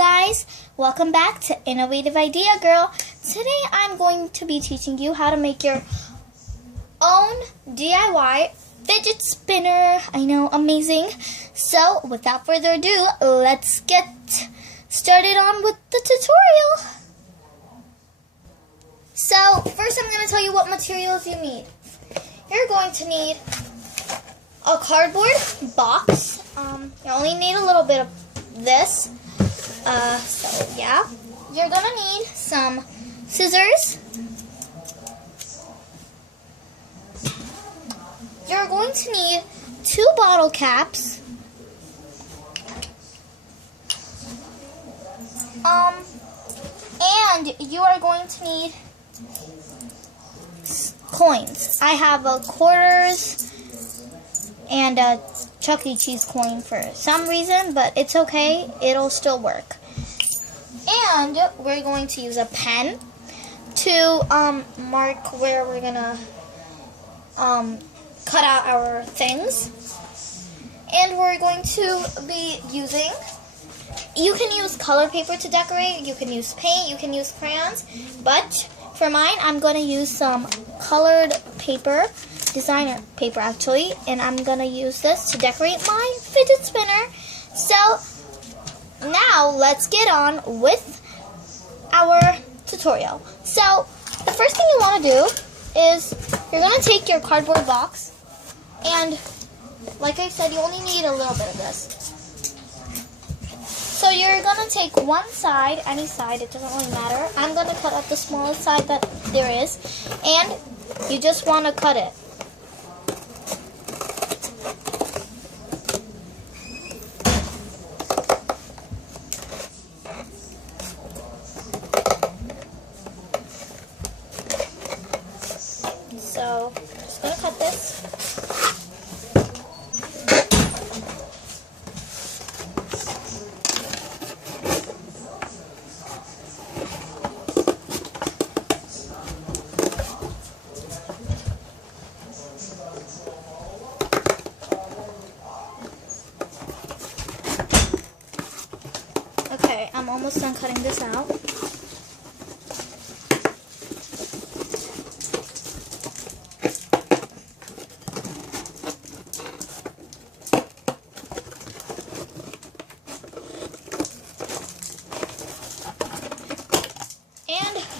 guys, welcome back to Innovative Idea Girl. Today I'm going to be teaching you how to make your own DIY fidget spinner. I know, amazing. So without further ado, let's get started on with the tutorial. So first I'm going to tell you what materials you need. You're going to need a cardboard box. You only need a little bit of this. So yeah, you're gonna need some scissors. You're going to need 2 bottle caps. And you are going to need coins. I have a quarters and a Chuck E. Cheese coin for some reason, but it's okay, it'll still work. And we're going to use a pen to mark where we're gonna cut out our things. And we're going to be using, you can use color paper to decorate, you can use paint, you can use crayons, but for mine I'm going to use some colored paper, designer paper actually, and I'm gonna use this to decorate my fidget spinner. So now let's get on with our tutorial. So the first thing you want to do is you're gonna take your cardboard box, and like I said, you only need a little bit of this. So you're gonna take one side, any side, it doesn't really matter. I'm gonna cut out the smallest side that there is, and you just want to cut it. So, just gonna cut this. Okay, I'm almost done cutting this out.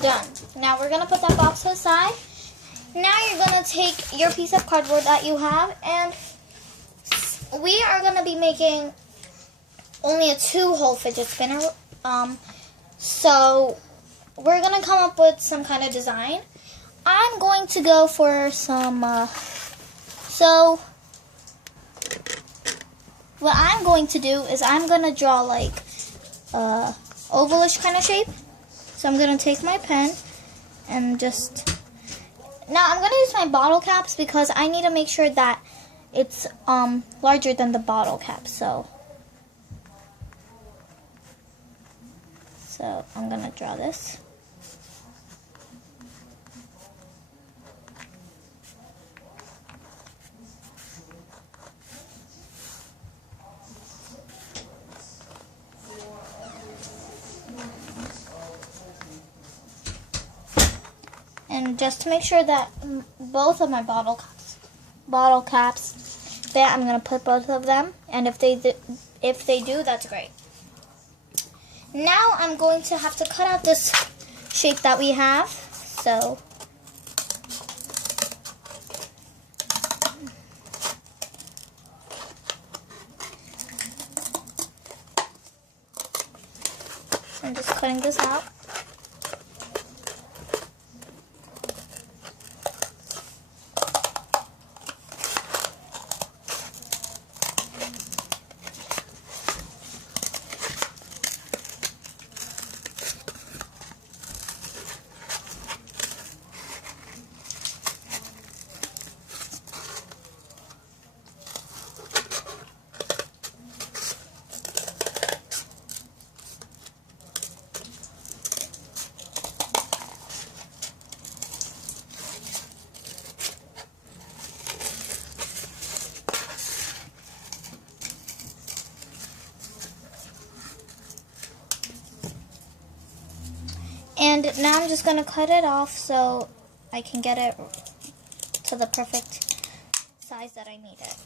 Done. Now we're going to put that box aside. Now you're going to take your piece of cardboard that you have, and we are going to be making only a 2-hole fidget spinner. So we're going to come up with some kind of design. I'm going to go for some, so what I'm going to do is I'm going to draw like ovalish kind of shape. So I'm going to take my pen and just, now I'm going to use my bottle caps because I need to make sure that it's larger than the bottle cap. So I'm going to draw this. And just to make sure that both of my bottle caps fit, I'm going to put both of them. And if they do, that's great. Now I'm going to have to cut out this shape that we have. So I'm just cutting this out. And now I'm just going to cut it off so I can get it to the perfect size that I need it.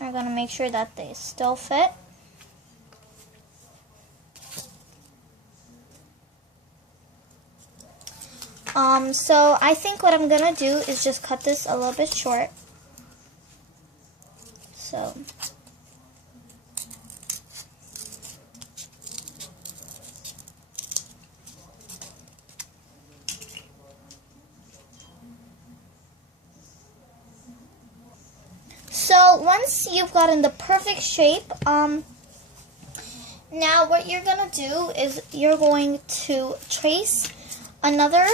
We're going to make sure that they still fit. So I think what I'm going to do is just cut this a little bit short. So once you've gotten the perfect shape, now what you're gonna do is you're going to trace another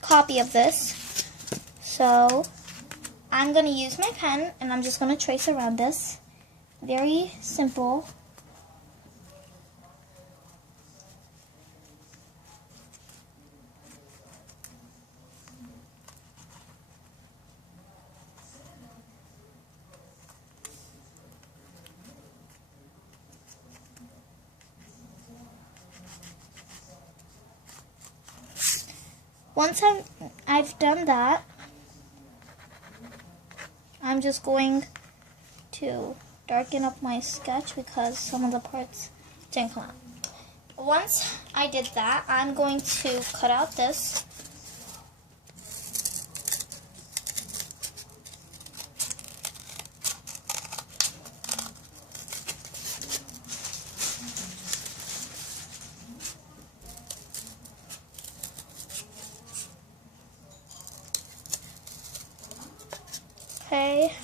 copy of this. So I'm gonna use my pen and I'm just gonna trace around this. Very simple. Once I've done that, I'm just going to darken up my sketch because some of the parts didn't come out. Once I did that, I'm going to cut out this. Okay,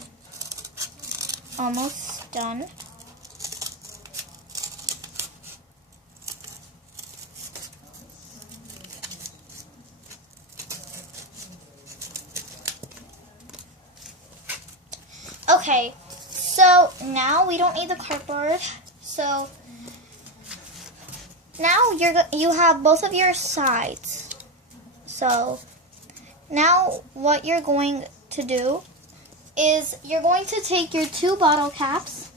almost done. Okay, so now we don't need the cardboard. So now you have both of your sides. So now what you're going to do is you're going to take your two bottle caps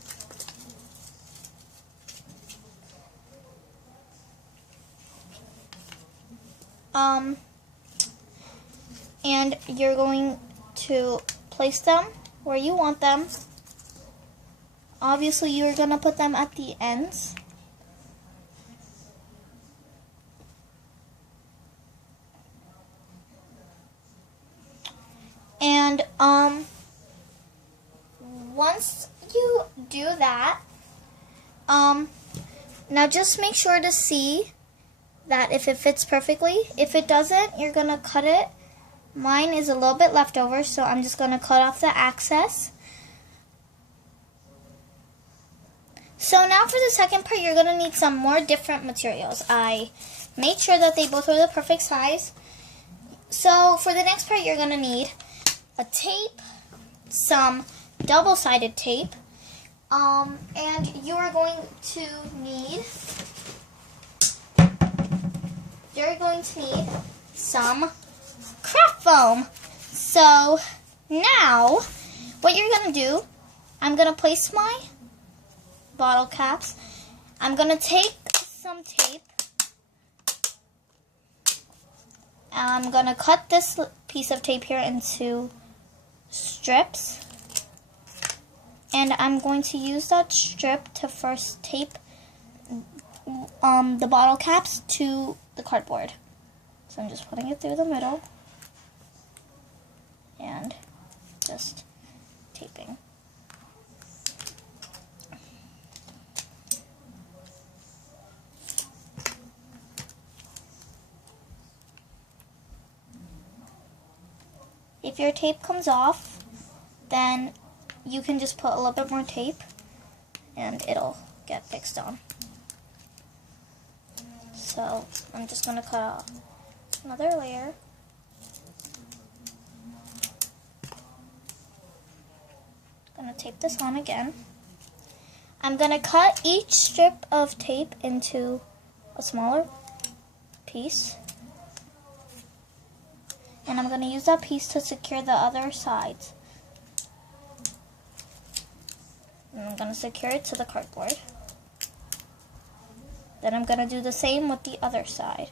and you're going to place them where you want them. Obviously, you're going to put them at the ends. And once you do that, now just make sure to see that if it fits perfectly. If it doesn't, you're going to cut it. Mine is a little bit left over, so I'm just going to cut off the excess. So now for the second part, you're going to need some more different materials. I made sure that they both were the perfect size. So for the next part, you're going to need a tape, some double-sided tape, and you are going to need some craft foam. So now what you're going to do, I'm going to place my bottle caps. I'm going to take some tape and I'm going to cut this piece of tape here into strips. And I'm going to use that strip to first tape the bottle caps to the cardboard. So I'm just putting it through the middle and just taping. If your tape comes off, then you can just put a little bit more tape and it'll get fixed on. So I'm just going to cut off another layer. I'm going to tape this on again. I'm going to cut each strip of tape into a smaller piece. And I'm going to use that piece to secure the other sides. And I'm going to secure it to the cardboard. Then I'm gonna do the same with the other side.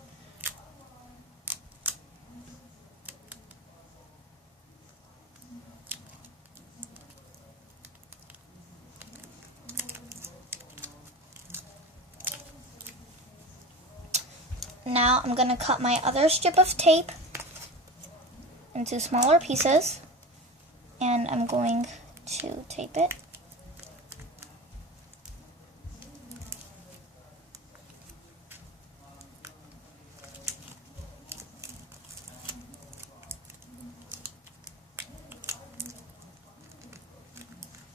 Now I'm gonna cut my other strip of tape into smaller pieces, and I'm going to tape it.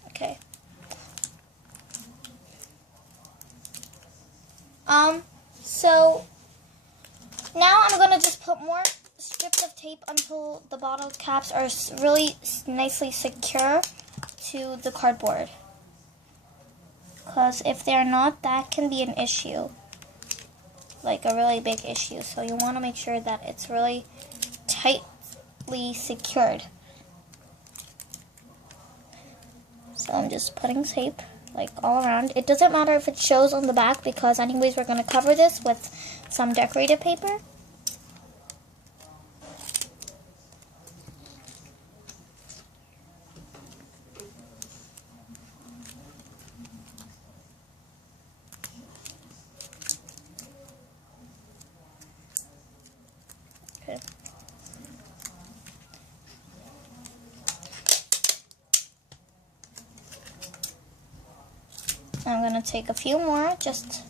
Okay. So now I'm gonna just put more strips of tape until the bottle caps are really nicely secure to the cardboard. Because if they're not, that can be an issue, like a really big issue. So you want to make sure that it's really tightly secured. So I'm just putting tape like all around. It doesn't matter if it shows on the back, because anyways we're going to cover this with some decorative paper. Okay. I'm going to take a few more just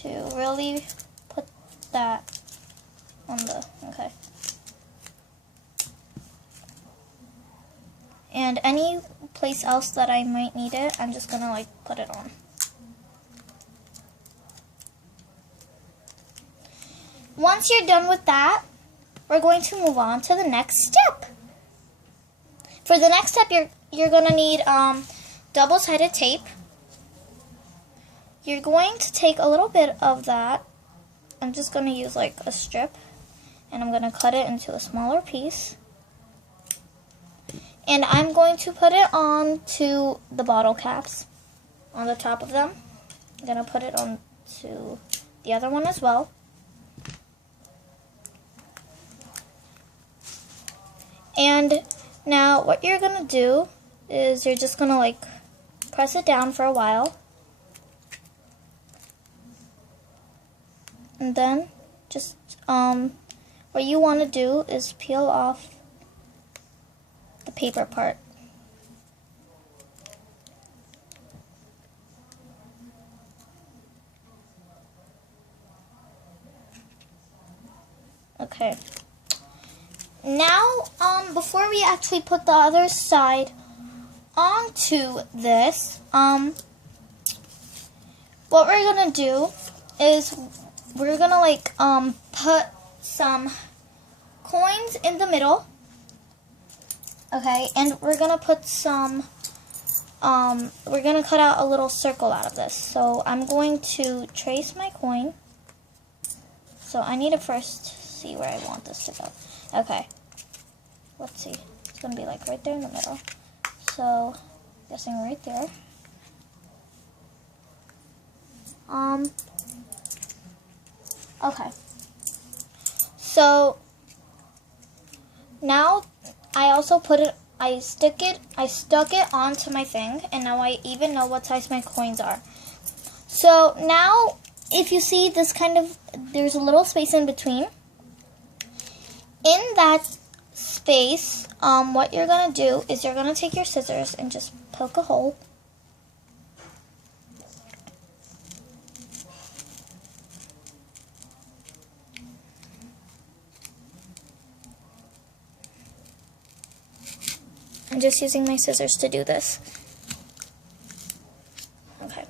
to really put that on the, okay. And any place else that I might need it, I'm just going to like put it on. Once you're done with that, we're going to move on to the next step. For the next step, you're going to need double-sided tape. You're going to take a little bit of that. I'm just going to use like a strip, and I'm going to cut it into a smaller piece. And I'm going to put it on to the bottle caps on the top of them. I'm going to put it on to the other one as well. And now what you're going to do is you're just going to like press it down for a while. And then just what you want to do is peel off the paper part. Okay. Now, before we actually put the other side onto this, what we're gonna do is we're gonna like put some coins in the middle. Okay, and we're gonna put some we're gonna cut out a little circle out of this. So I'm going to trace my coin. So I need to first see where I want this to go. Okay, let's see. It's gonna be like right there in the middle. So guessing right there. Okay. So now I also I stuck it onto my thing, and now I even know what size my coins are. So now if you see this there's a little space in between. In that space, what you're gonna do is you're gonna take your scissors and just poke a hole. I'm just using my scissors to do this. Okay.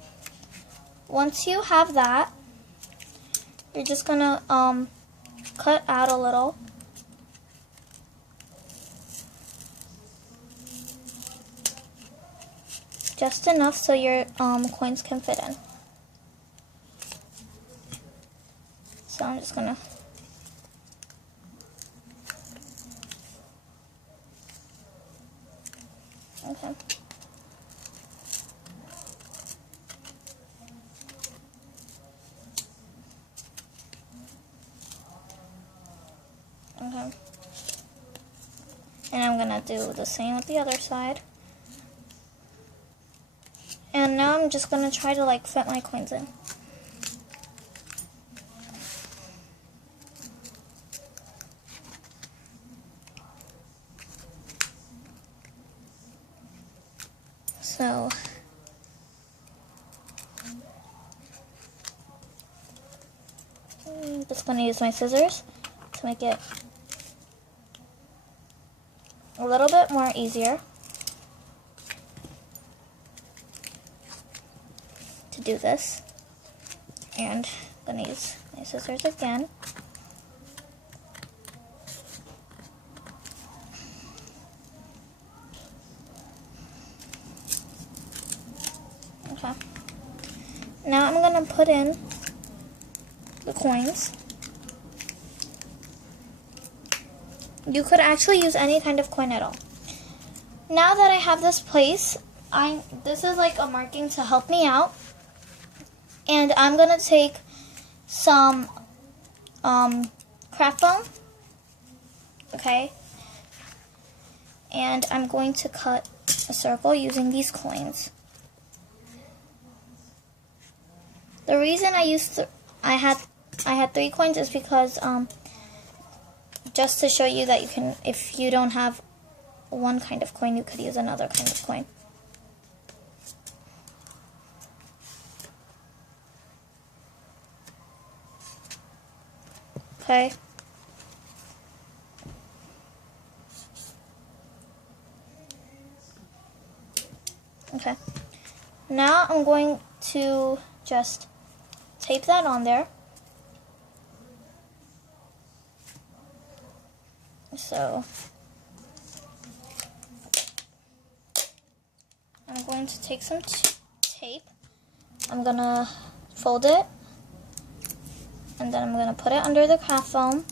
Once you have that, you're just gonna cut out a little. Just enough so your coins can fit in. So I'm just gonna okay. Okay. And I'm gonna do the same with the other side. And now I'm just gonna try to like fit my coins in. So I'm just gonna use my scissors to make it a little bit more easier to do this. And I'm gonna use my scissors again. Okay. Now I'm gonna put in the coins. You could actually use any kind of coin at all. Now that I have this place, this is like a marking to help me out. And I'm gonna take some craft foam. Okay. And I'm going to cut a circle using these coins. The reason I had 3 coins is because just to show you that you can, if you don't have one kind of coin, you could use another kind of coin. Okay. Okay. Now I'm going to just tape that on there. So I'm going to take some tape. I'm gonna fold it, and then I'm gonna put it under the craft foam,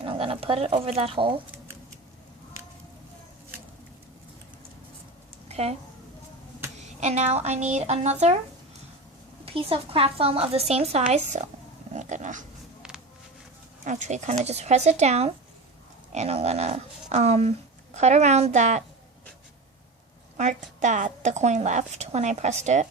and I'm gonna put it over that hole. Okay. And now I need another piece of craft foam of the same size, so I'm gonna actually kind of just press it down, and I'm gonna cut around that mark that the coin left when I pressed it.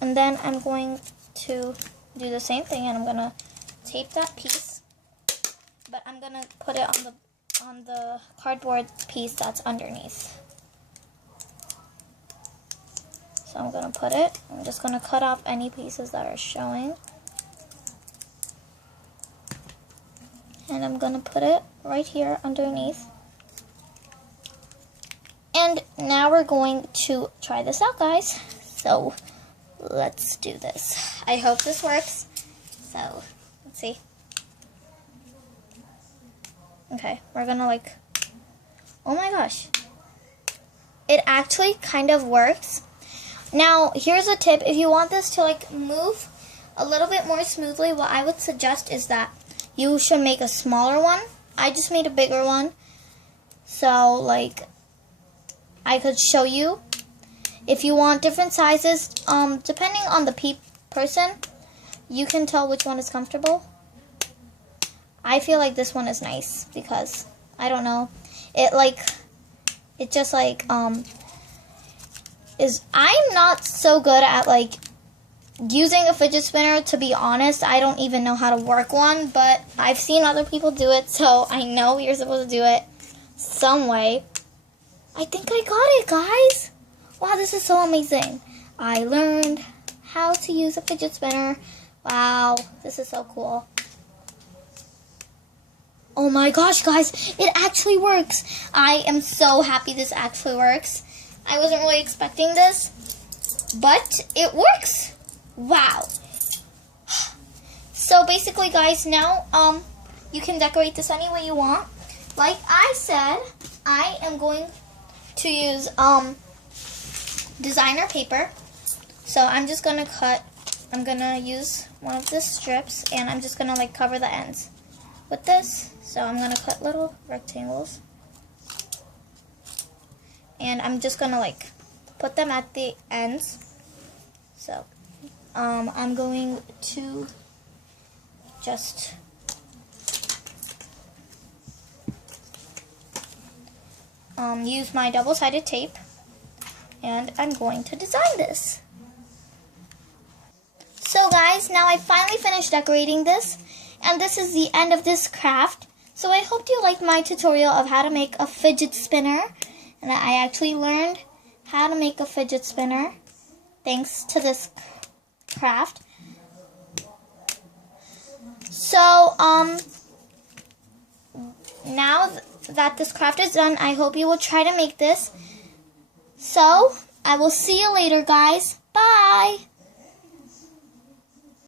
And then I'm going to do the same thing, and I'm gonna tape that piece, but I'm gonna put it on the cardboard piece that's underneath. So I'm gonna put it. I'm just gonna cut off any pieces that are showing, and I'm gonna put it right here underneath. And now we're going to try this out, guys. So let's do this. I hope this works. So let's see. Okay, we're gonna like, oh my gosh, it actually kind of works. Now here's a tip: if you want this to like move a little bit more smoothly, what I would suggest is that you should make a smaller one. I just made a bigger one, so like I could show you. If you want different sizes, depending on the person, you can tell which one is comfortable. I feel like this one is nice because, I don't know, it just like, I'm not so good at like using a fidget spinner, to be honest. I don't even know how to work one, but I've seen other people do it, so I know you're supposed to do it some way. I think I got it, guys. Wow, this is so amazing. I learned how to use a fidget spinner. Wow, this is so cool. Oh my gosh, guys, it actually works. I am so happy this actually works. I wasn't really expecting this, but it works. Wow. So basically, guys, now you can decorate this any way you want. Like I said, I am going to use designer paper. So I'm just gonna I'm gonna use one of the strips, and I'm just gonna like cover the ends with this. So I'm gonna cut little rectangles, and I'm just gonna like put them at the ends. So I'm going to just use my double-sided tape, and I'm going to design this. So guys, now I finally finished decorating this, and this is the end of this craft. So I hope you liked my tutorial of how to make a fidget spinner, and I actually learned how to make a fidget spinner thanks to this craft. So now that this craft is done, I hope you will try to make this. So I will see you later, guys. Bye.